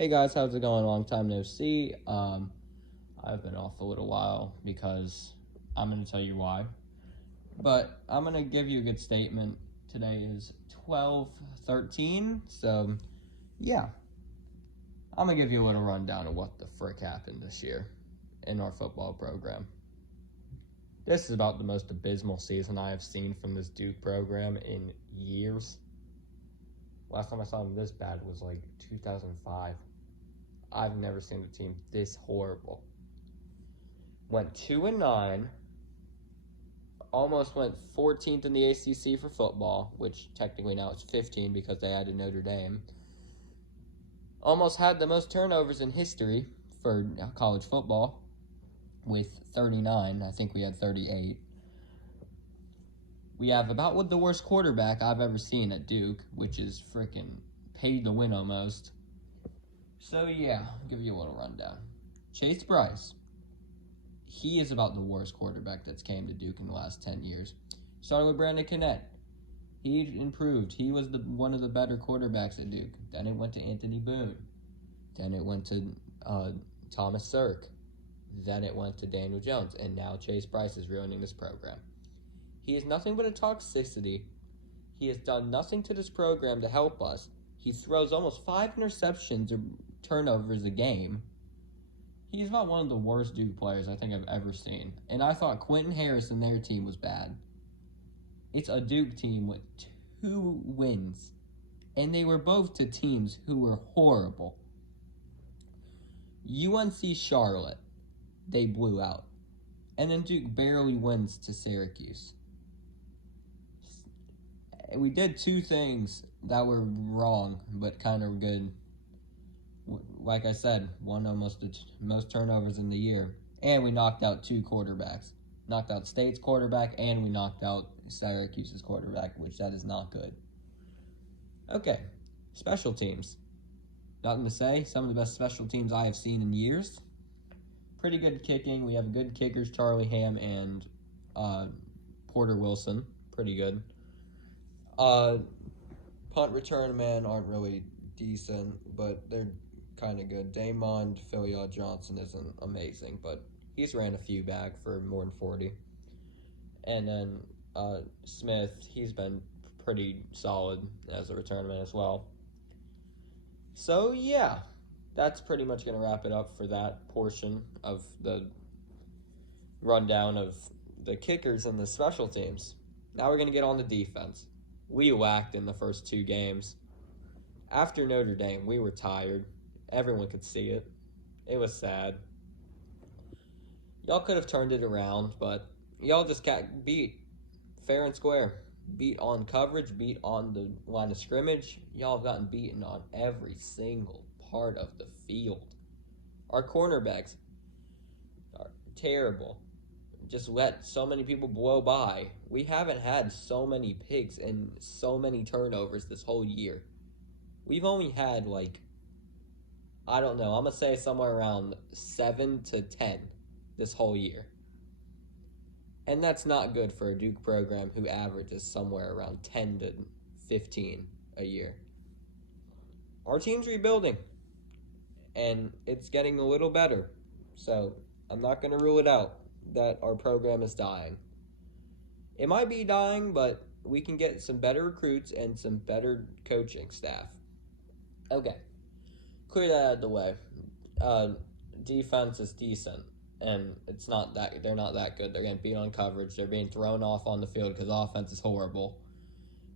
Hey guys, how's it going? Long time no see. I've been off a little while because I'm going to tell you why. But I'm going to give you a good statement. Today is 12/13, so yeah. I'm going to give you a little rundown of what the frick happened this year in our football program. This is about the most abysmal season I have seen from this Duke program in years. Last time I saw them this bad was like 2005. I've never seen a team this horrible. Went 2-9, almost went 14th in the ACC for football, which technically now it's 15 because they added Notre Dame. Almost had the most turnovers in history for college football with 39. I think we had 38. We have about what the worst quarterback I've ever seen at Duke, which is freaking paid to win almost. So yeah, I'll give you a little rundown. Chase Bryce. He is about the worst quarterback that's came to Duke in the last 10 years. Started with Brandon Connett. He improved. He was one of the better quarterbacks at Duke. Then it went to Anthony Boone. Then it went to Thomas Sirk. Then it went to Daniel Jones. And now Chase Bryce is ruining this program. He is nothing but a toxicity. He has done nothing to this program to help us. He throws almost 5 interceptions or turnovers a game. He's about one of the worst Duke players I think I've ever seen. And I thought Quentin Harris and their team was bad. It's a Duke team with 2 wins. And they were both to teams who were horrible. UNC Charlotte, they blew out. And then Duke barely wins to Syracuse. We did 2 things that were wrong, but kind of good. Like I said, won almost the most turnovers in the year. And we knocked out 2 quarterbacks. Knocked out State's quarterback, and we knocked out Syracuse's quarterback, which that is not good. Okay, special teams. Nothing to say. Some of the best special teams I have seen in years. Pretty good kicking. We have good kickers, Charlie Ham and Porter Wilson. Pretty good. Punt return men aren't really decent, but they're kind of good. Damon Philyaw Johnson isn't amazing, but he's ran a few back for more than 40. And then Smith, he's been pretty solid as a return man as well. So yeah, that's pretty much going to wrap it up for that portion of the rundown of the kickers and the special teams. Now we're going to get on the defense. We whacked in the first 2 games. After Notre Dame, we were tired. Everyone could see it. It was sad. Y'all could have turned it around, but y'all just got beat fair and square. Beat on coverage, beat on the line of scrimmage. Y'all have gotten beaten on every single part of the field. Our cornerbacks are terrible. Just let so many people blow by. We haven't had so many picks and so many turnovers this whole year. We've only had I don't know, I'm going to say somewhere around 7 to 10 this whole year. And that's not good for a Duke program who averages somewhere around 10 to 15 a year. Our team's rebuilding, and it's getting a little better. So I'm not going to rule it out that our program is dying. It might be dying, but we can get some better recruits and some better coaching staff. Okay, clear that out of the way. Defense is decent, and it's not that they're not that good. They're getting beat on coverage. They're being thrown off on the field because offense is horrible.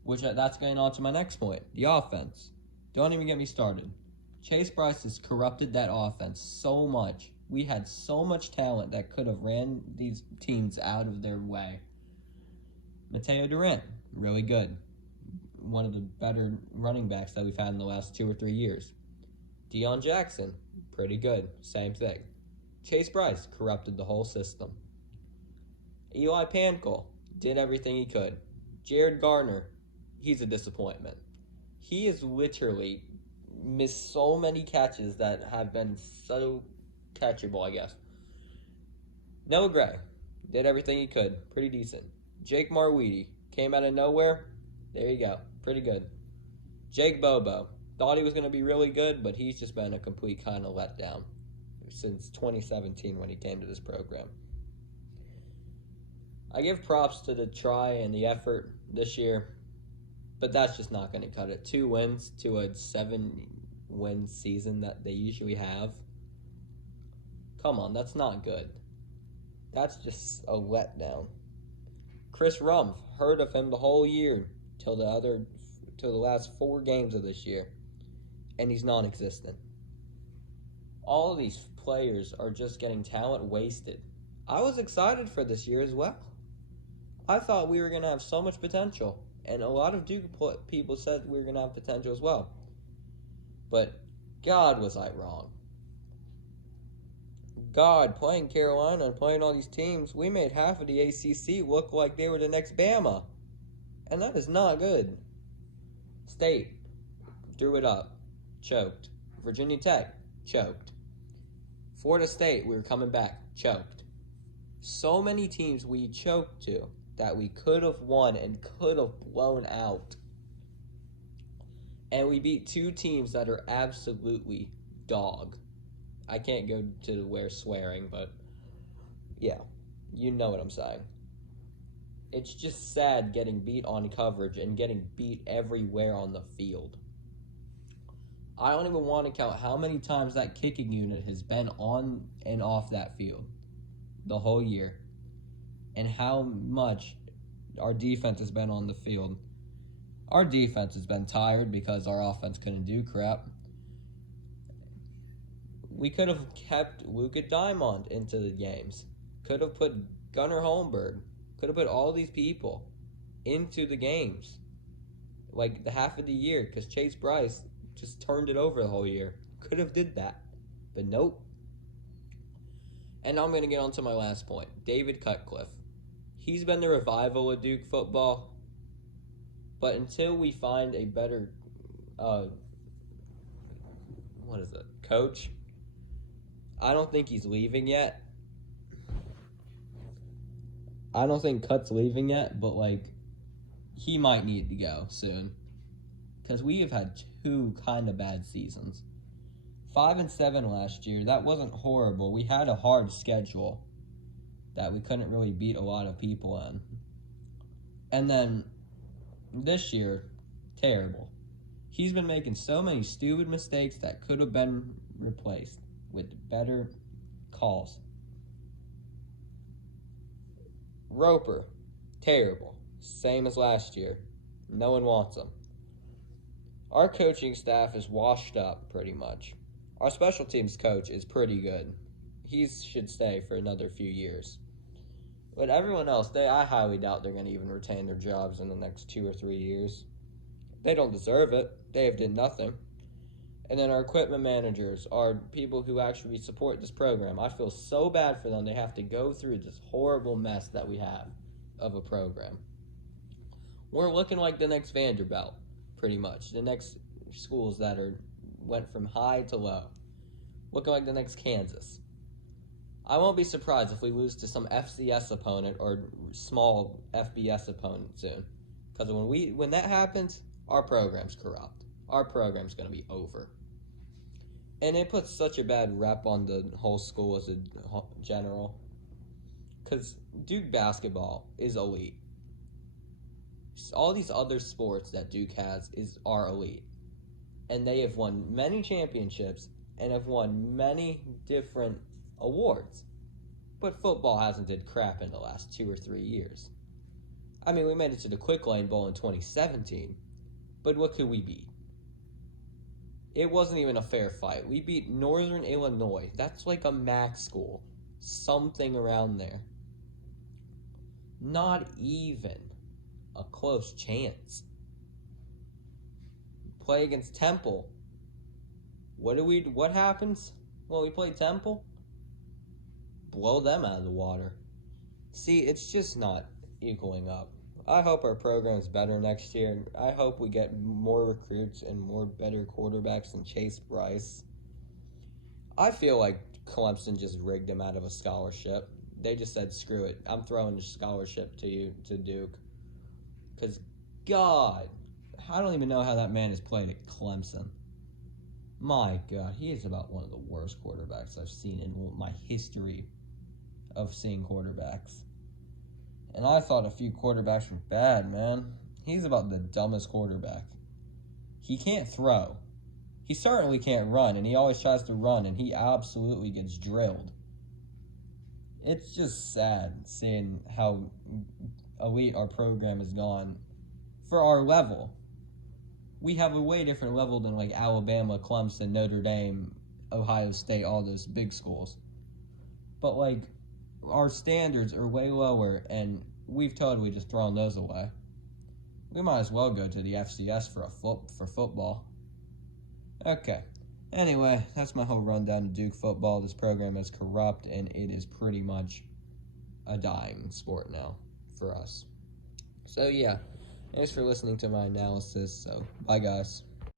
That's going on to my next point. The offense. Don't even get me started. Chase Bryce has corrupted that offense so much. We had so much talent that could have ran these teams out of their way. Mateo Durant, really good. One of the better running backs that we've had in the last 2 or 3 years. Deion Jackson, pretty good. Same thing. Chase Bryce corrupted the whole system. Eli Pankel did everything he could. Jared Garner, he's a disappointment. He has literally missed so many catches that have been so catchable, I guess. Noah Gray did everything he could. Pretty decent. Jake Marweedy came out of nowhere. There you go. Pretty good. Jake Bobo, thought he was going to be really good, but he's just been a complete kind of letdown since 2017 when he came to this program. I give props to the try and the effort this year, but that's just not going to cut it. 2 wins to a 7-win season that they usually have. Come on, that's not good. That's just a letdown. Chris Rumph, heard of him the whole year till the last 4 games of this year, and he's non-existent. All of these players are just getting talent wasted. I was excited for this year as well. I thought we were going to have so much potential, and a lot of Duke people said we were going to have potential as well. But God, was I wrong. God, playing Carolina and playing all these teams, we made half of the ACC look like they were the next Bama. And that is not good. State, drew it up, choked. Virginia Tech, choked. Florida State, we were coming back, choked. So many teams we choked to that we could have won and could have blown out. And we beat 2 teams that are absolutely dog. I can't go to where swearing, but yeah, you know what I'm saying. It's just sad getting beat on coverage and getting beat everywhere on the field. I don't even want to count how many times that kicking unit has been on and off that field the whole year, and how much our defense has been on the field. Our defense has been tired because our offense couldn't do crap. We could have kept Luka Diamond into the games. Could have put Gunnar Holmberg. Could have put all these people into the games. Like the half of the year, because Chase Bryce just turned it over the whole year. Could have did that. But nope. And now I'm going to get on to my last point. David Cutcliffe. He's been the revival of Duke football. But until we find a better, coach, I don't think he's leaving yet. I don't think Cut's leaving yet, but, he might need to go soon. Because we have had 2 kind of bad seasons. 5-7 last year, that wasn't horrible. We had a hard schedule that we couldn't really beat a lot of people in. And then this year, terrible. He's been making so many stupid mistakes that could have been replaced with better calls. Roper, terrible. Same as last year. No one wants him. Our coaching staff is washed up pretty much. Our special teams coach is pretty good. He should stay for another few years. But everyone else, I highly doubt they're going to even retain their jobs in the next 2 or 3 years. They don't deserve it. They have did nothing. And then our equipment managers are people who actually support this program. I feel so bad for them. They have to go through this horrible mess that we have of a program. We're looking like the next Vanderbilt, pretty much. The next schools that went from high to low. Looking like the next Kansas. I won't be surprised if we lose to some FCS opponent or small FBS opponent soon. Because when that happens, our program's corrupt. Our program's going to be over. And it puts such a bad rep on the whole school as a general. Because Duke basketball is elite. All these other sports that Duke has are elite. And they have won many championships and have won many different awards. But football hasn't did crap in the last 2 or 3 years. I mean, we made it to the Quick Lane Bowl in 2017. But what could we beat? It wasn't even a fair fight. We beat Northern Illinois. That's like a MAC school. Something around there. Not even a close chance. Play against Temple. What happens when we play Temple? Blow them out of the water. See, it's just not equaling up. I hope our program's better next year. I hope we get more recruits and more better quarterbacks than Chase Bryce. I feel like Clemson just rigged him out of a scholarship. They just said, screw it. I'm throwing a scholarship to Duke. Because, God, I don't even know how that man has played at Clemson. My God, he is about one of the worst quarterbacks I've seen in my history of seeing quarterbacks. And I thought a few quarterbacks were bad, man. He's about the dumbest quarterback. He can't throw. He certainly can't run, and he always tries to run, and he absolutely gets drilled. It's just sad seeing how elite our program has gone for our level. We have a way different level than like Alabama, Clemson, Notre Dame, Ohio State, all those big schools. But like our standards are way lower, and we've totally just thrown those away. We might as well go to the FCS for football. Okay. Anyway, that's my whole rundown of Duke football. This program is corrupt, and it is pretty much a dying sport now for us. So yeah, thanks for listening to my analysis. So bye, guys.